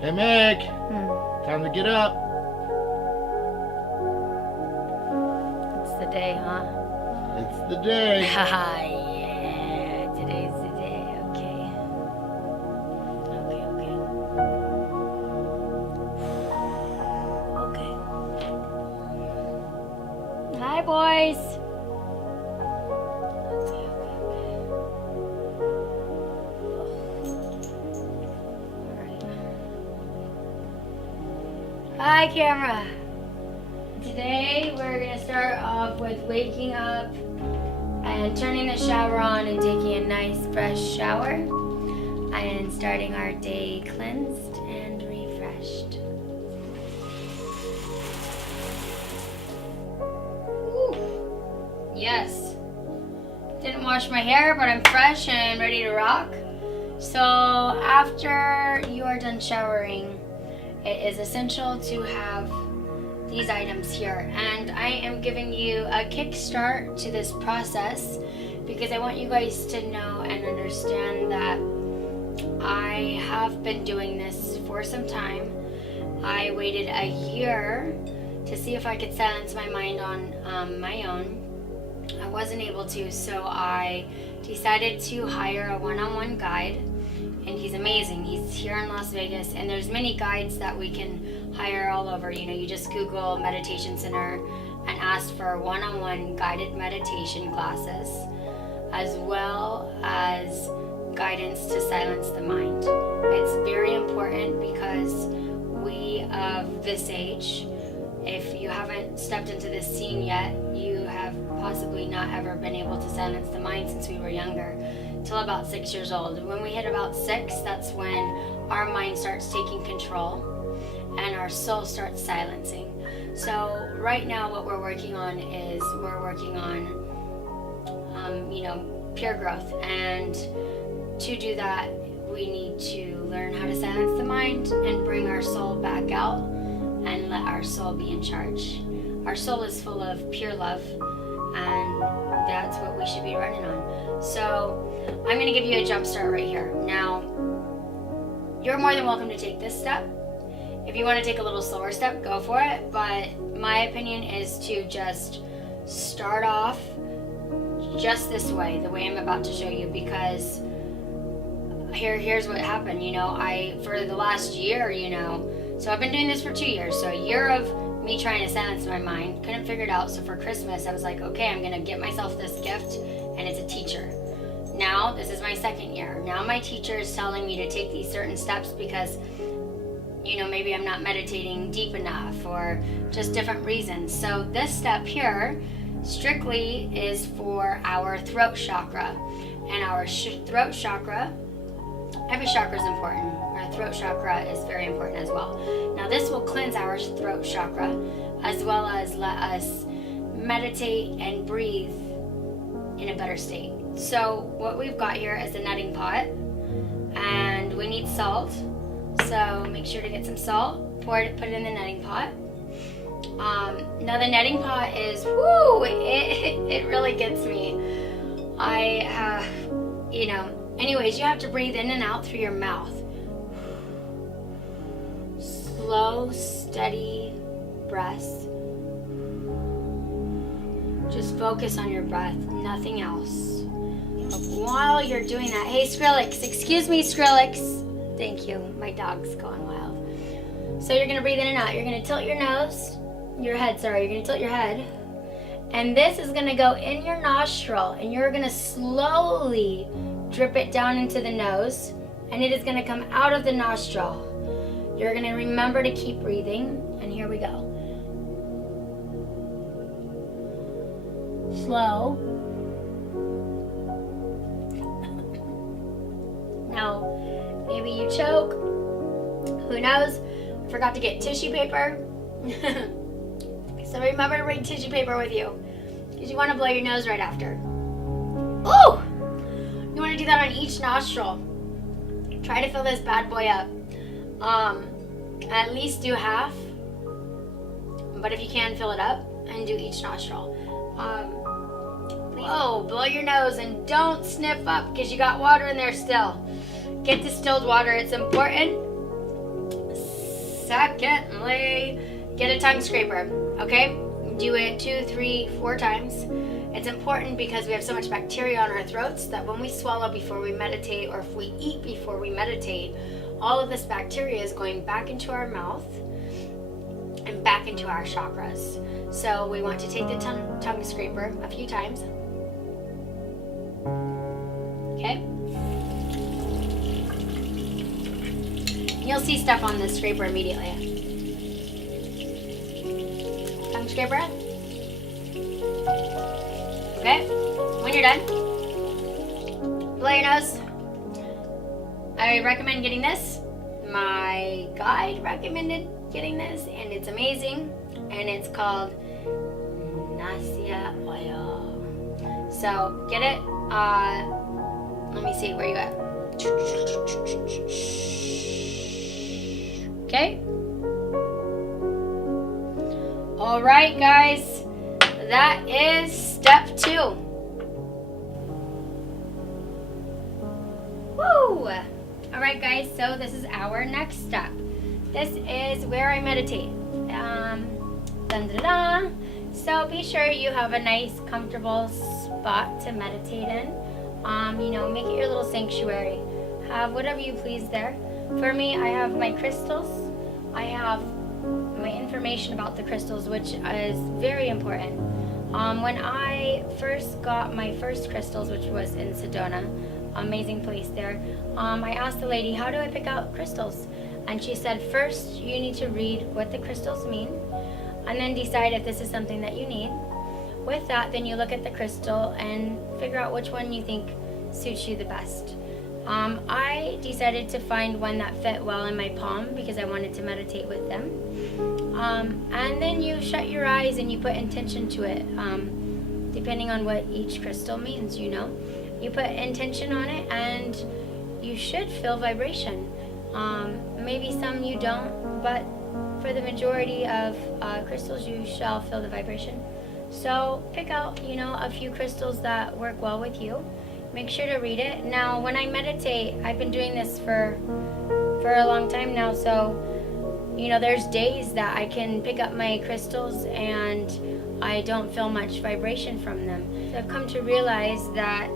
Hey, Meg. Time to get up. It's the day, huh? It's the day. Haha, yeah. Today's the day. Okay. Okay. Hi, boys. Hi, camera. Today we're going to start off with waking up and turning the shower on and taking a nice fresh shower and starting our day cleansed and refreshed. Ooh. Yes. Didn't wash my hair, but I'm fresh and ready to rock. So after you are done showering, it is essential to have these items here, and I am giving you a kickstart to this process because I want you guys to know and understand that I have been doing this for some time. I waited a year to see if I could silence my mind on my own. I wasn't able to, so I decided to hire a one-on-one guide. And he's amazing. He's here in Las Vegas, and there's many guides that we can hire all over. You know, you just Google meditation center and ask for one-on-one guided meditation classes, as well as guidance to silence the mind. It's very important because we of this age, if you haven't stepped into this scene yet, you have possibly not ever been able to silence the mind since we were younger, till about 6 years old. When we hit about 6, that's when our mind starts taking control and our soul starts silencing. So right now what we're working on is pure growth, and to do that we need to learn how to silence the mind and bring our soul back out and let our soul be in charge. Our soul is full of pure love, and that's what we should be running on. So I'm going to give you a jump start right here. Now, you're more than welcome to take this step. If you want to take a little slower step, go for it. But my opinion is to just start off just this way, the way I'm about to show you, because here's what happened. For the last year, so I've been doing this for 2 years. So a year of me trying to silence my mind, couldn't figure it out. So for Christmas, I was like, okay, I'm going to get myself this gift, and it's a teacher. Now, this is my 2nd year. Now my teacher is telling me to take these certain steps because, maybe I'm not meditating deep enough or just different reasons. So this step here strictly is for our throat chakra. And our throat chakra, every chakra is important. Our throat chakra is very important as well. Now this will cleanse our throat chakra as well as let us meditate and breathe in a better state. So what we've got here is a netting pot, and we need salt. So make sure to get some salt, put it in the netting pot. Now the netting pot is, it really gets me. Anyways, you have to breathe in and out through your mouth. Slow, steady breaths. Just focus on your breath, nothing else. While you're doing that, hey Skrillex, excuse me Skrillex. Thank you, my dog's going wild. So you're gonna breathe in and out. You're gonna tilt your you're gonna tilt your head. And this is gonna go in your nostril, and you're gonna slowly drip it down into the nose, and it is gonna come out of the nostril. You're gonna remember to keep breathing, and here we go. Slow. Now, maybe you choke. Who knows? I forgot to get tissue paper. So remember to bring tissue paper with you, because you want to blow your nose right after. Ooh! You want to do that on each nostril. Try to fill this bad boy up. At least do half. But if you can, fill it up and do each nostril. Blow your nose and don't sniff up because you got water in there still. Get distilled water, it's important. Secondly, get a tongue scraper, okay? Do it 2, 3, 4 times. It's important because we have so much bacteria on our throats that when we swallow before we meditate, or if we eat before we meditate, all of this bacteria is going back into our mouth and back into our chakras. So we want to take the tongue scraper a few times. Okay? You'll see stuff on the scraper immediately. Tongue scraper. Okay? When you're done, blow your nose. I recommend getting this. My guide recommended getting this, and it's amazing. And it's called Nasya oil. So get it. Let me see where you at. Okay. All right, guys. That is step 2. Woo! All right, guys. So this is our next step. This is where I meditate. Dun, dun, dun. So be sure you have a nice, comfortable spot to meditate in. Make it your little sanctuary. Have whatever you please there. For me, I have my crystals. I have my information about the crystals, which is very important. When I first got my first crystals, which was in Sedona, amazing place there, I asked the lady, how do I pick out crystals? And she said, first you need to read what the crystals mean, and then decide if this is something that you need. With that, then you look at the crystal and figure out which one you think suits you the best. I decided to find one that fit well in my palm because I wanted to meditate with them. And then you shut your eyes and you put intention to it, depending on what each crystal means, You put intention on it and you should feel vibration. Maybe some you don't, but for the majority of crystals, you shall feel the vibration. So pick out, a few crystals that work well with you. Make sure to read it. Now, when I meditate, I've been doing this for a long time now, so, there's days that I can pick up my crystals and I don't feel much vibration from them. So I've come to realize that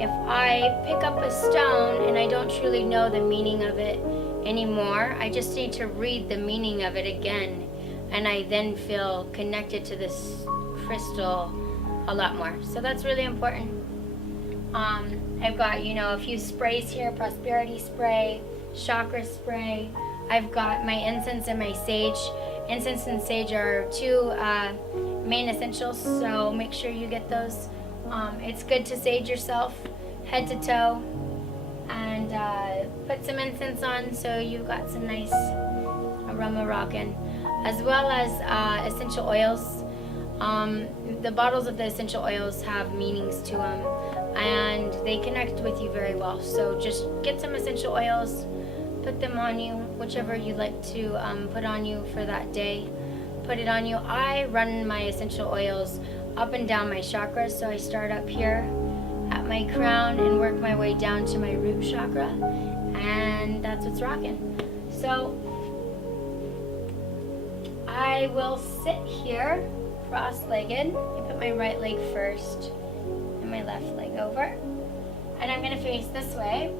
if I pick up a stone and I don't truly know the meaning of it anymore, I just need to read the meaning of it again, and I then feel connected to this crystal a lot more. So that's really important. I've got, a few sprays here, prosperity spray, chakra spray. I've got my incense and my sage. Incense and sage are 2 main essentials, so make sure you get those. It's good to sage yourself head to toe, and put some incense on so you've got some nice aroma rocking, as well as essential oils. The bottles of the essential oils have meanings to them, and they connect with you very well. So just get some essential oils, put them on you, whichever you'd like to put on you for that day. Put it on you. I run my essential oils up and down my chakras, so I start up here at my crown and work my way down to my root chakra, and that's what's rocking. So I will sit here cross-legged. I put my right leg first and my left leg over, and I'm going to face this way.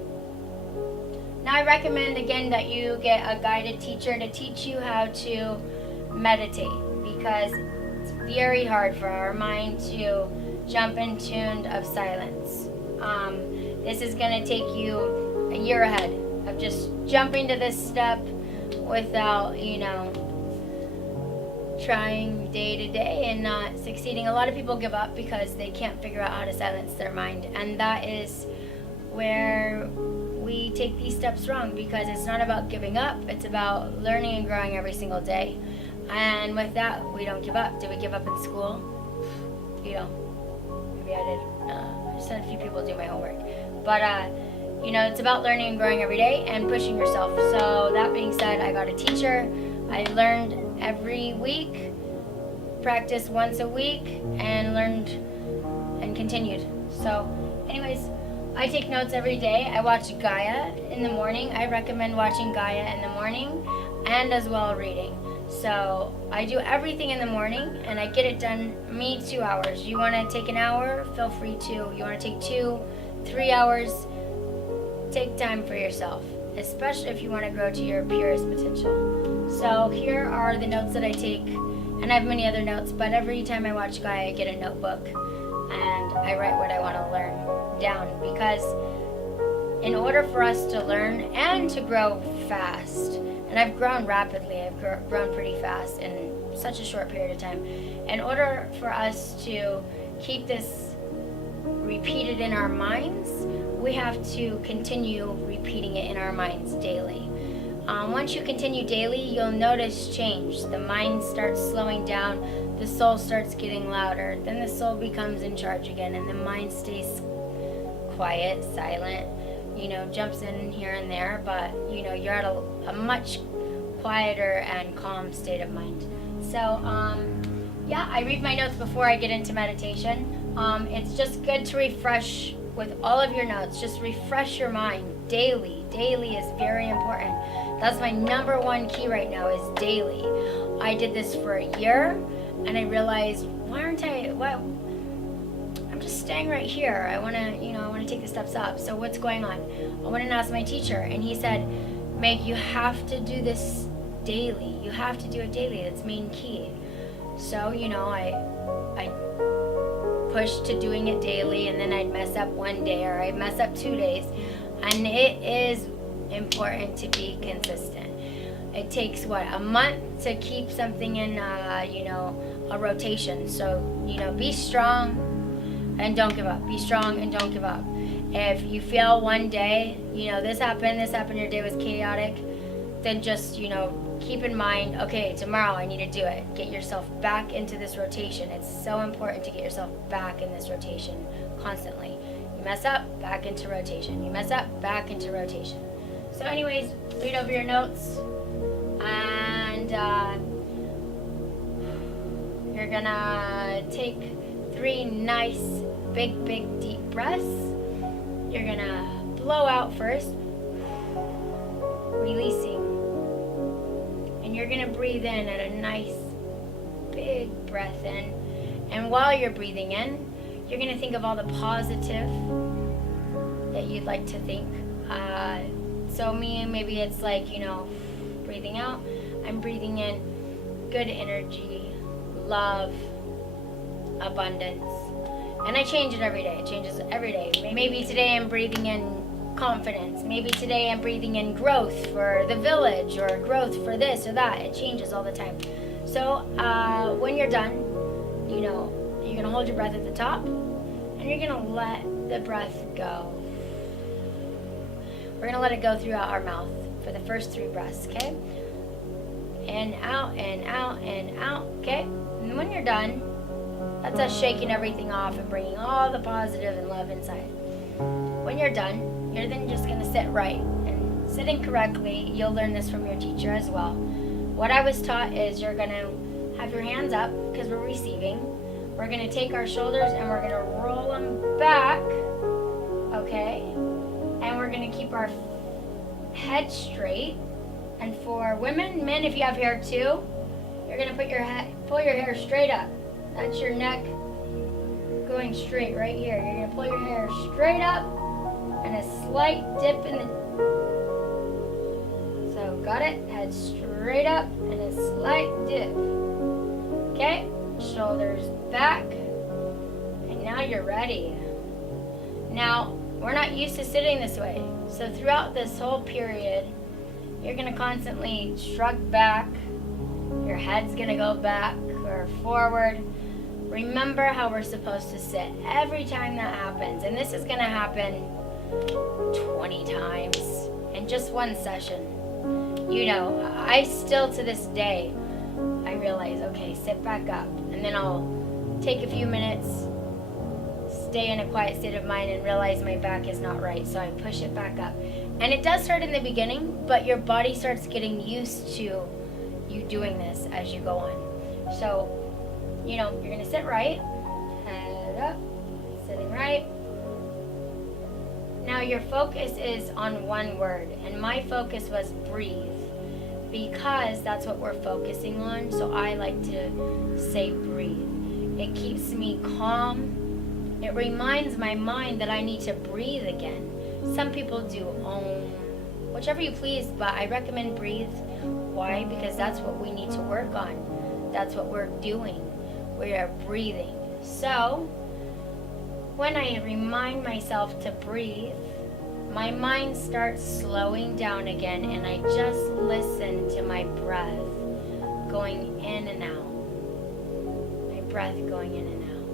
Now I recommend again that you get a guided teacher to teach you how to meditate, because it's very hard for our mind to jump in tune of silence. This is going to take you a year ahead of just jumping to this step without, trying day to day and not succeeding. A lot of people give up because they can't figure out how to silence their mind, and that is where we take these steps wrong, because it's not about giving up, it's about learning and growing every single day. And with that, we don't give up. Did we give up in school? Maybe I did. I just had a few people do my homework. But, it's about learning and growing every day and pushing yourself. So that being said, I got a teacher. I learned every week, practiced once a week, and learned and continued. So anyways, I take notes every day. I watch Gaia in the morning. I recommend watching Gaia in the morning. and as well reading. So I do everything in the morning and I get it done, me 2 hours. You want to take an hour? Feel free to. You want to take 2, 3 hours? Take time for yourself, especially if you want to grow to your purest potential. So here are the notes that I take, and I have many other notes, but every time I watch Gaia, I get a notebook and I write what I want to learn down, because in order for us to learn and to grow fast, and I've grown rapidly, I've grown pretty fast in such a short period of time. In order for us to keep this repeated in our minds, we have to continue repeating it in our minds daily. Once you continue daily, you'll notice change. The mind starts slowing down, the soul starts getting louder, then the soul becomes in charge again, and the mind stays quiet, silent, jumps in here and there, but you're at a much quieter and calm state of mind. So I read my notes before I get into meditation. It's just good to refresh with all of your notes. Just refresh your mind daily. Daily is very important. That's my number one key right now, is daily. I did this for a year and I realized, I'm just staying right here. I want to take the steps up. So what's going on? I went and asked my teacher, and he said, Meg, you have to do this daily. You have to do it daily. That's main key. So, I pushed to doing it daily, and then I'd mess up one day, or I'd mess up 2 days. And it is important to be consistent. It takes a month to keep something in a rotation. So be strong and don't give up. Be strong and don't give up. If you fail one day, this happened, your day was chaotic, then just keep in mind, okay, tomorrow I need to do it. Get yourself back into this rotation. It's so important to get yourself back in this rotation constantly. You mess up, back into rotation. You mess up, back into rotation. So anyways, read over your notes, and you're gonna take 3 nice, big, deep breaths. You're gonna blow out first, releasing. And you're gonna breathe in at a nice, big breath in. And while you're breathing in, you're gonna think of all the positive that you'd like to think. So maybe it's like, breathing out, I'm breathing in good energy, love, abundance. And I change it every day. It changes every day. Maybe today I'm breathing in confidence. Maybe today I'm breathing in growth for the village, or growth for this or that. It changes all the time. So when you're done, you're going to hold your breath at the top, and you're going to let the breath go. We're going to let it go throughout our mouth for the first 3 breaths, okay? In, out, in, out, in, out, okay? And when you're done, that's us shaking everything off and bringing all the positive and love inside. When you're done, you're then just going to sit right. And sitting correctly, you'll learn this from your teacher as well. What I was taught is you're going to have your hands up because we're receiving. We're going to take our shoulders and we're going to roll them back, okay? And we're going to keep our head straight. And for women, men, if you have hair too, you're going to pull your hair straight up. That's your neck going straight right here. You're going to pull your hair straight up and a slight dip in the... So, got it? Head straight up and a slight dip. Okay? Shoulders back. And now you're ready. Now, we're not used to sitting this way. So throughout this whole period, you're going to constantly shrug back. Your head's going to go back or forward. Remember how we're supposed to sit every time that happens. And this is going to happen 20 times in just one session. I still to this day, I realize, okay, sit back up. And then I'll take a few minutes, stay in a quiet state of mind, and realize my back is not right. So I push it back up. And it does hurt in the beginning, but your body starts getting used to you doing this as you go on. So, you're going to sit right, head up, sitting right. Now your focus is on one word, and my focus was breathe. because that's what we're focusing on. So I like to say breathe. It keeps me calm. It reminds my mind that I need to breathe again. Some people do whichever you please, but I recommend breathe. Why? Because that's what we need to work on. That's what we're doing. We are breathing. So when I remind myself to breathe, my mind starts slowing down again, and I just listen to my breath going in and out. My breath going in and out.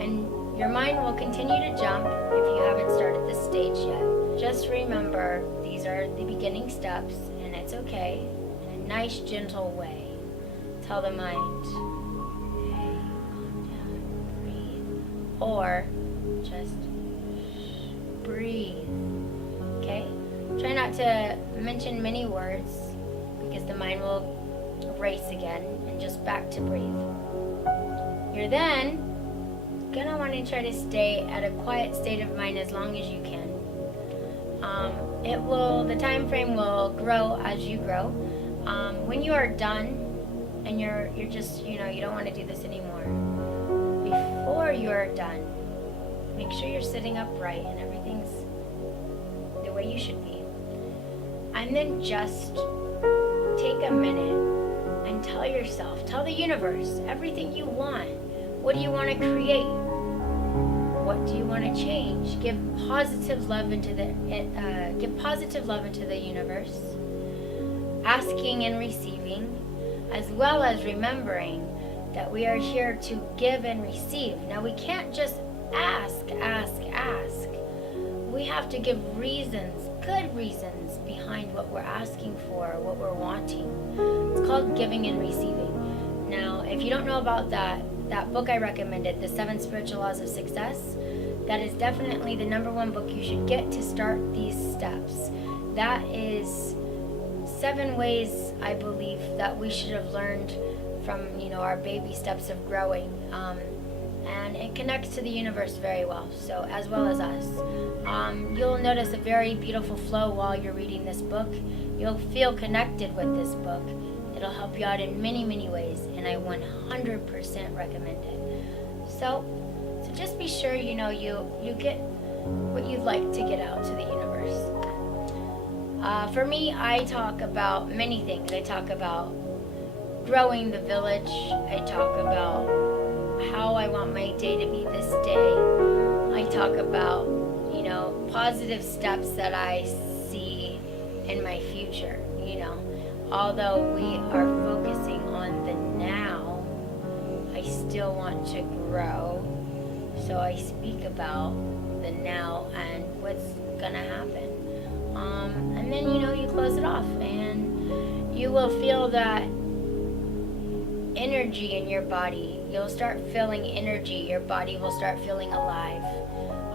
And your mind will continue to jump if you haven't started this stage yet. Just remember, these are the beginning steps, and it's okay. In a nice, gentle way. Tell the mind, hey, calm down, breathe. Or just breathe. Okay? Try not to mention many words because the mind will race again, and just back to breathe. You're then gonna want to try to stay at a quiet state of mind as long as you can. The time frame will grow as you grow. When you are done and you're just, you don't want to do this anymore, before you're done, make sure you're sitting upright and everything's the way you should be. And then just take a minute and tell the universe everything you want. What do you want to create? What do you want to change? Give positive love into the universe, asking and receiving, as well as remembering that we are here to give and receive. Now we can't just ask. We have to give reasons, good reasons behind what we're asking for, what we're wanting. It's called giving and receiving. Now, if you don't know about that book I recommended, The 7 Spiritual Laws of Success, that is definitely the #1 book you should get to start these steps. That is 7 ways, I believe, that we should have learned from, our baby steps of growing. And it connects to the universe very well, so as well as us. You'll notice a very beautiful flow while you're reading this book. You'll feel connected with this book. It'll help you out in many, many ways, and I 100% recommend it. So just be sure you get what you'd like to get out to the universe. For me, I talk about many things. I talk about growing the village. I talk about how I want my day to be this day. I talk about, positive steps that I see in my future, Although we are focusing on the now, I still want to grow. So I speak about the now and what's gonna happen. And then, you close it off, and you will feel that energy in your body. You'll start feeling energy. Your body will start feeling alive.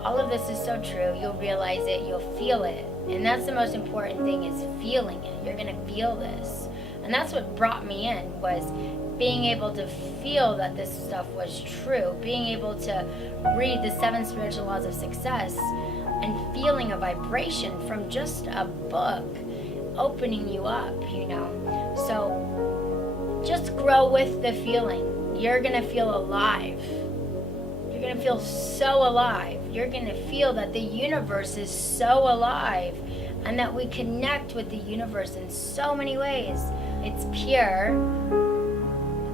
All of this is so true. You'll realize it. You'll feel it. And that's the most important thing, is feeling it. You're going to feel this. And that's what brought me in, was being able to feel that this stuff was true. Being able to read the 7 Spiritual Laws of Success and feeling a vibration from just a book opening you up, So just grow with the feeling. You're going to feel alive. You're going to feel so alive. You're going to feel that the universe is so alive, and that we connect with the universe in so many ways. It's pure.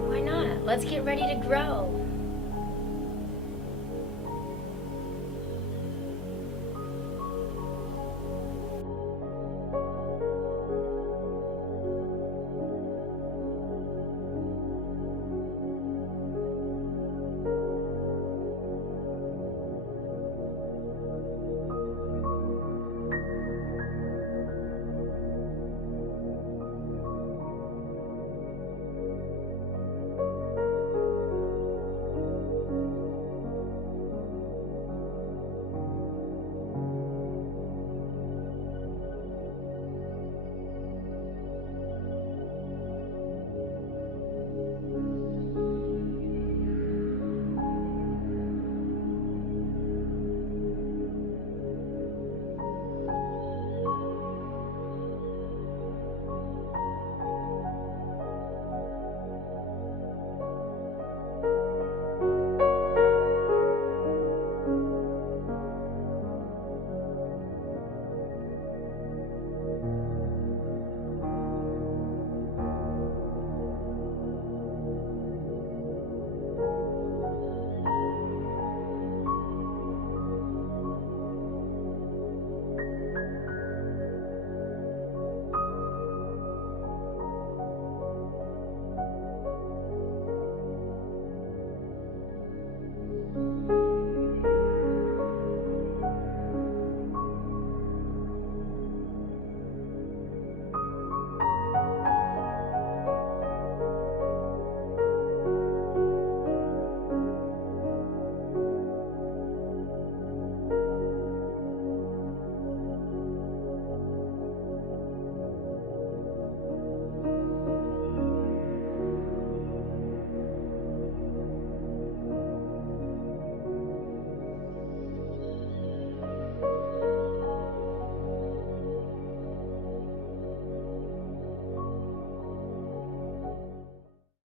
Why not? Let's get ready to grow.